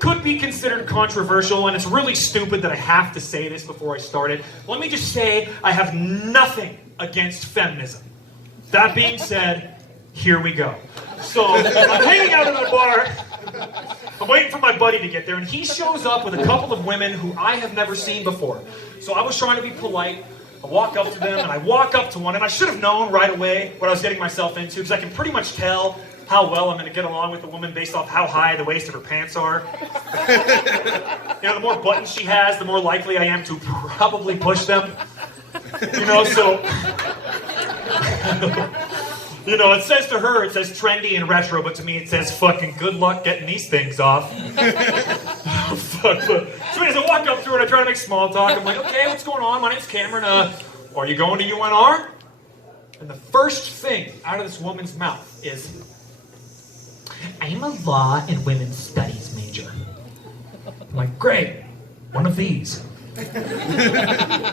could be considered controversial, and it's really stupid that I have to say this before I start it. Let me just say I have nothing against feminism. That being said, here we go. So, I'm hanging out in a bar. I'm waiting for my buddy to get there, and he shows up with a couple of women who I have never seen before. So I was trying to be polite. I walk up to them, and I walk up to one, and I should have known right away what I was getting myself into, because I can pretty much tell how well I'm going to get along with a woman based off how high the waist of her pants are. You know, the more buttons she has, the more likely I am to probably push them. You know, so... You know, it says to her, it says trendy and retro, but to me it says fucking good luck getting these things off. Oh, fuck. So anyways, I walk up to her and I try to make small talk. I'm like, okay, what's going on? My name's Cameron. Are you going to UNR? And the first thing out of this woman's mouth is, I am a law and women's studies major. I'm like, great, one of these. And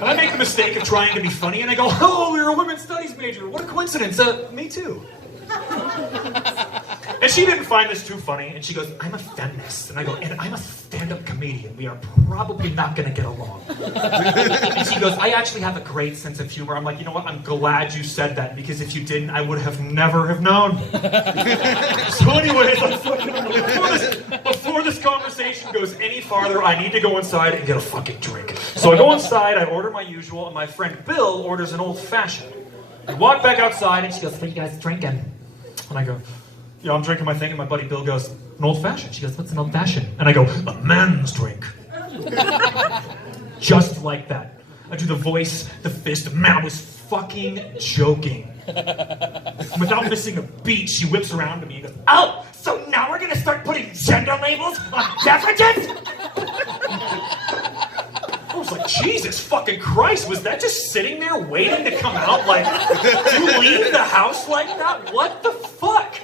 I make the mistake of trying to be funny, and I go, oh, you're a women's studies major. What a coincidence. Me too. And she didn't find this too funny, and she goes, I'm a feminist. And I go, and I'm a stand-up comedian. We are probably not going to get along. And she goes, I actually have a great sense of humor. I'm like, you know what? I'm glad you said that, because if you didn't, I would have never have known. So anyways, before this conversation goes any farther, I need to go inside and get a fucking drink. So I go inside, I order my usual, and my friend Bill orders an old-fashioned. I walk back outside, and she goes, what are you guys drinking? And I go, yeah, I'm drinking my thing, and my buddy Bill goes, an old-fashioned. She goes, what's an old-fashioned? And I go, a man's drink. Just like that. I do the voice, the fist, man, I was fucking joking. Without missing a beat, she whips around to me and goes, oh, so now we're gonna start putting gender labels on beverages? I was like, Jesus fucking Christ, was that just sitting there waiting to come out? Like, you leave the house like that? What the fuck?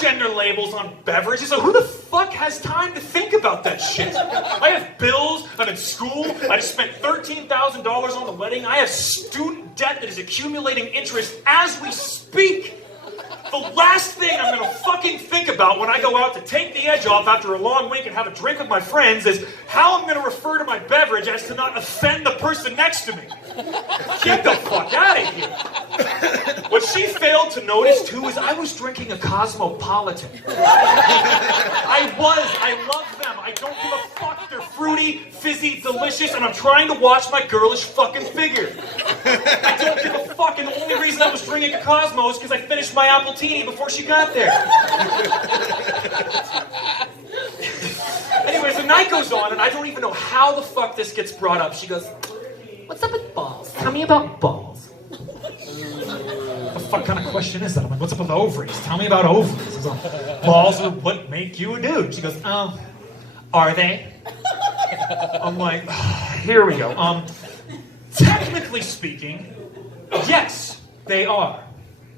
Gender labels on beverages? So who the fuck has time to think about that shit? I have bills, I'm in school, I just spent $13,000 on the wedding, I have student debt that is accumulating interest as we speak. The last thing I'm gonna fucking think about when I go out to take the edge off after a long week and have a drink with my friends is how I'm gonna refer to my beverage as to not offend the person next to me. Get the fuck out of here. What she failed to notice too is I was drinking a Cosmopolitan. I love them. I don't give a fuck. They're fruity, fizzy, delicious, and I'm trying to watch my girlish fucking figure. I don't give a fuck, and the only reason I was drinking a Cosmo is because I finished my Appletini before she got there. Anyways, the night goes on, and I don't even know how the fuck this gets brought up. She goes, what's up with balls? Tell me about balls. What the fuck kind of question is that? I'm like, what's up with ovaries? Tell me about ovaries. Like, balls are what make you a dude. She goes, oh, are they? I'm like, here we go. Technically speaking, yes, they are.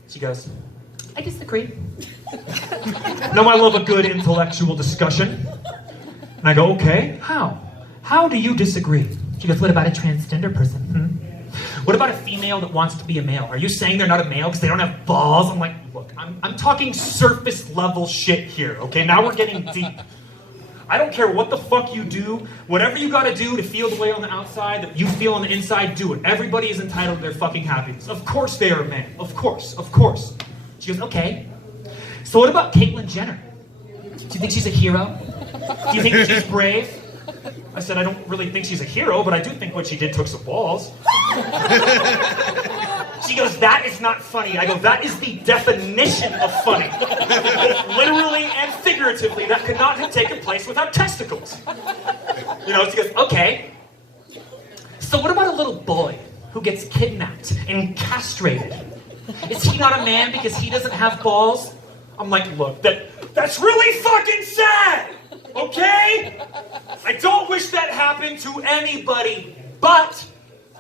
She goes, I disagree. No, I love a good intellectual discussion. And I go, okay, how? How do you disagree? She goes, what about a transgender person? What about a female that wants to be a male? Are you saying they're not a male because they don't have balls? I'm like, look, I'm talking surface level shit here, okay? Now we're getting deep. I don't care what the fuck you do. Whatever you gotta do to feel the way on the outside that you feel on the inside, do it. Everybody is entitled to their fucking happiness. Of course they are a man. Of course, of course. She goes, okay. So what about Caitlyn Jenner? Do you think she's a hero? Do you think she's brave? I said, I don't really think she's a hero, but I do think what she did took some balls. She goes, that is not funny. I go, that is the definition of funny. Both literally and figuratively, that could not have taken place without testicles. You know, she goes, okay. So what about a little boy who gets kidnapped and castrated? Is he not a man because he doesn't have balls? I'm like, look, that's really fucking sad, okay? I don't wish that happened to anybody, but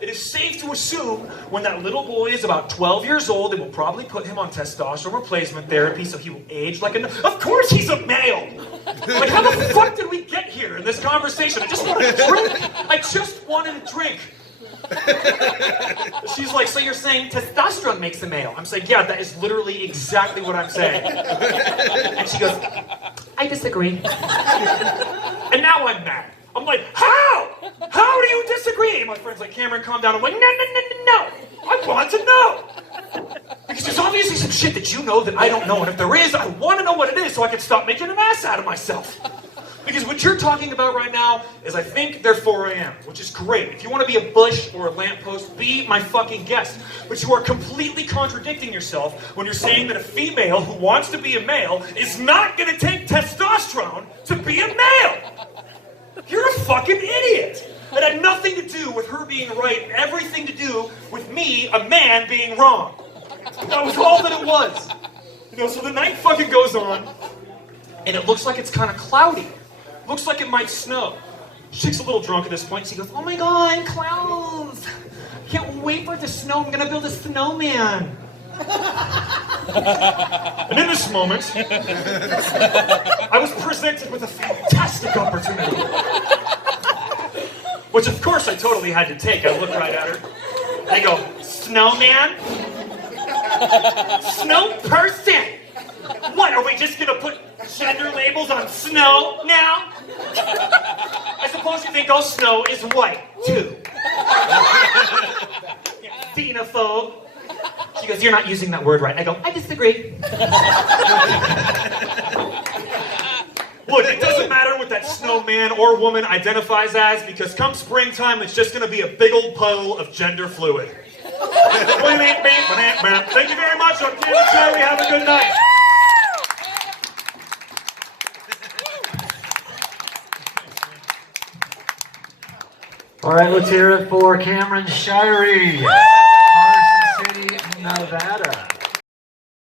it is safe to assume when that little boy is about 12 years old, they will probably put him on testosterone replacement therapy so he will age like of course he's a male! Like, how the fuck did we get here in this conversation? I just wanted a drink. I just wanted a drink. She's like, so you're saying testosterone makes a male? I'm saying, yeah, that is literally exactly what I'm saying. And she goes, I disagree. And now I'm mad. I'm like, how? How do you disagree? And my friend's like, Cameron, calm down. I'm like, no. I want to know. Because there's obviously some shit that you know that I don't know. And if there is, I want to know what it is so I can stop making an ass out of myself. Because what you're talking about right now is I think, therefore I am, which is great. If you want to be a bush or a lamppost, be my fucking guest. But you are completely contradicting yourself when you're saying that a female who wants to be a male is not going to take testosterone to be a male. You're a fucking idiot. It had nothing to do with her being right, and everything to do with me, a man, being wrong. That was all that it was. You know, so the night fucking goes on, and it looks like it's kind of cloudy. Looks like it might snow. Chick's a little drunk at this point. She goes, oh my god, clouds. Can't wait for it to snow. I'm gonna build a snowman. And in this moment, I was presented with a fantastic opportunity. Which of course I totally had to take. I look right at her. I go, snowman? Snow person? What, are we just gonna put gender labels on snow now? I suppose you think all snow is white, too. Xenophobe. She goes, you're not using that word right. I go, I disagree. Look, it doesn't matter what that snowman or woman identifies as, because come springtime, it's just gonna be a big old puddle of gender fluid. Thank you very much. I'm Kim Shirey. Have a good night. All right, let's hear it for Cameron Shirey, Carson City, Nevada.